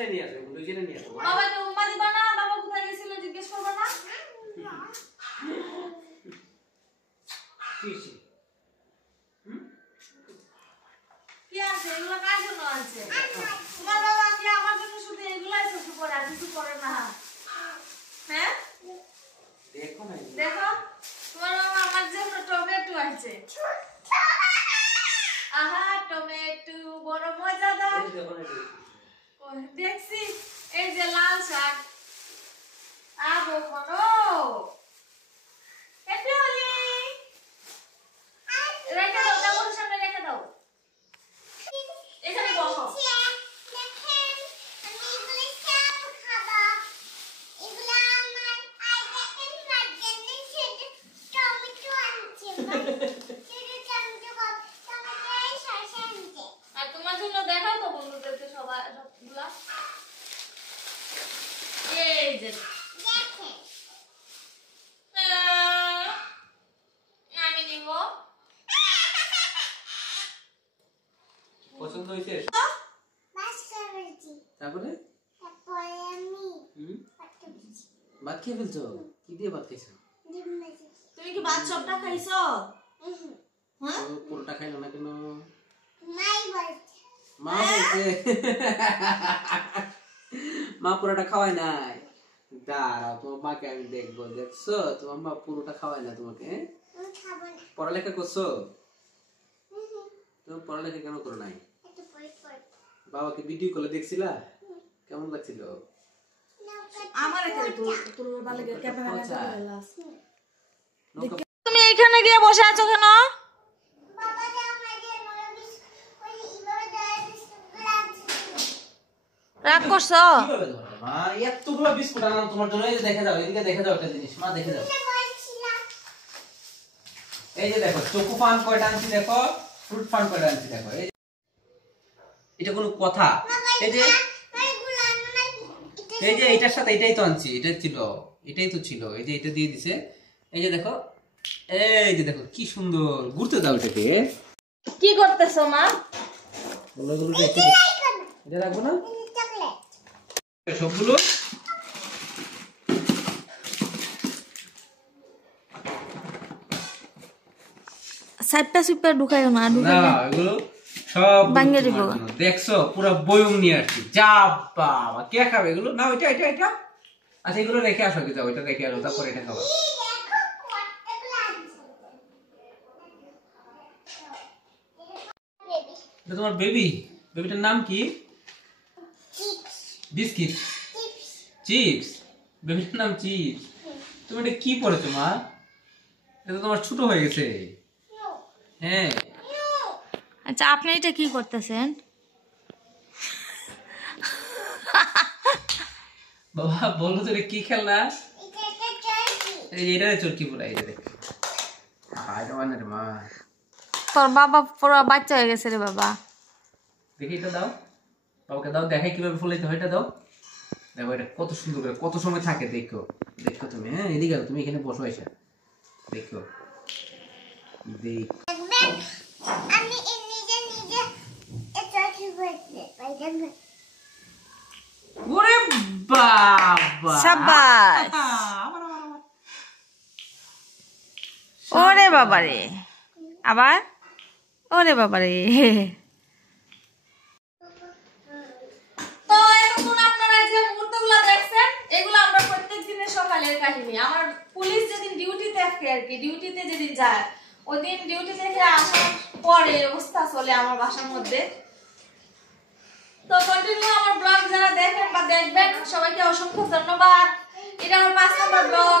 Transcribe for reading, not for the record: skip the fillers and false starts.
এখানে নিয়ে আসো, দুইজনে নিয়ে আসো। বাবা তো উম্মা দিবা না, বাবা কোথায় গেছিল জিজ্ঞেস করবে না? কি আছে এগুলো কার জন্য আছে? তোমার বাবা কি আমার জন্য শুধু এগুলাই শুধু করে আর কিছু করে না? হ্যাঁ দেখো না, দেখো তোমার বাবা আমার জন্য টমেটো আছে। আহা টমেটো বড় মজাদার। দেখছি এই যে লাল শাক আবো মনো কেটে হলি রেখে দাও, তার সামনে রেখে দাও, এখানে বসো। আর তোমার জন্য দেখাও তো বন্ধুদেরকে সবাই সবগুলা। এই যে আমি নিব। পছন্দ হয়েছে? তারপরে ভাত খেয়ে ফেলছো? কি দিয়ে ভাত খাইছো? তুমি কি ভাত সবটা খাইছো? হ্যাঁ পুরোটা খাইলো না কেন? মা বলছে মা পুরোটা খাওয়াই নাই। দাঁড়াও তোমার মাকে আমি দেখবো। দেখছো তোমার মা পুরোটা খাওয়াই না তোমাকে? পড়ালেখা করছো? তুমি পড়ালেখা কেন করো নাই? বাবাকে ভিডিও কলে দেখছিলা? কেমন লাগছিল? আমার এখানে তুমি এইখানে গিয়ে বসে আছো কেন? রাগ করছো? মা এতগুলো বিস্কুট আনলাম তোমার জন্য। এই যে দেখে দাও, এদিকে দেখে দাও একটা জিনিস। মা দেখে দাও, এই যে দেখো চকু পান কয়টা আনছি, দেখো ফ্রুট পান কয়টা আনছি, দেখো। এটা কোনো কথা? এই যে এটার সাথে এটাই তো আনছি, এটাই তো ছিল। এই যে এটা দিয়ে দিছে। এই যে দেখো, এই যে দেখো কি সুন্দর। ঘুরতে দাও এটাকে। কি করতেছো মা? এটা রাখবো না সবগুলো? সাইডটা সুপার ঢুকাইও না, না এগুলো সব ভাঙিয়ে দিব। দেখছো পুরো বয়ম নিয়ে আসছি। যা বাবা, কে খাবে এগুলো? না ওইটা এটা এটা। আচ্ছা এগুলো রেখে আসো, যাও ওইটা রেখে আসো, তারপর এটা খাবো। এটা তোমার বেবি? বেবিটার নাম কি? Biscuit, chips. বেবিটার নাম চিপস। তুমি এটা কি পড়েছো মা? এটা তোমার ছোট হয়ে গেছে। হ্যাঁ। আচ্ছা আপনি এটা কি করতেছেন? বাবা বলো তো এটা কি খেলনা? এটা চরকি বলা। এটা দেখ, মা তোর বাবা পুরো বাচ্চা হয়ে গেছে রে বাবা। দেখি এটা দাও, বাবাকে দাও, দেখাই কিভাবে ফুলাইতে হয়। এটা দাও, দেখো এটা কত সুন্দর করে কত সময় থাকে। দেখো দেখো তুমি। হ্যাঁ এদিকে তুমি এখানে বসো এসে দেখো। ওরে বাবা, শাবাশ। ওরে বাবা রে, আবার ওরে বাবা রে। তো এখন আপনারা যে মুহূর্তগুলো দেখছেন, এগুলো আমরা প্রত্যেক দিনের সকালের কাহিনী। আমার পুলিশ যেদিন ডিউটিতে থাকে আর কি, ডিউটিতে যেদিন যায়, ওই দিন ডিউটি থেকে আসার পরে অবস্থা চলে আমার বাসার মধ্যে। তো কন্টিনিউ আমার ব্লগ যারা দেখেন বা দেখবেন সবাইকে অসংখ্য ধন্যবাদ। এটা আমার 5 নম্বর ব্লগ।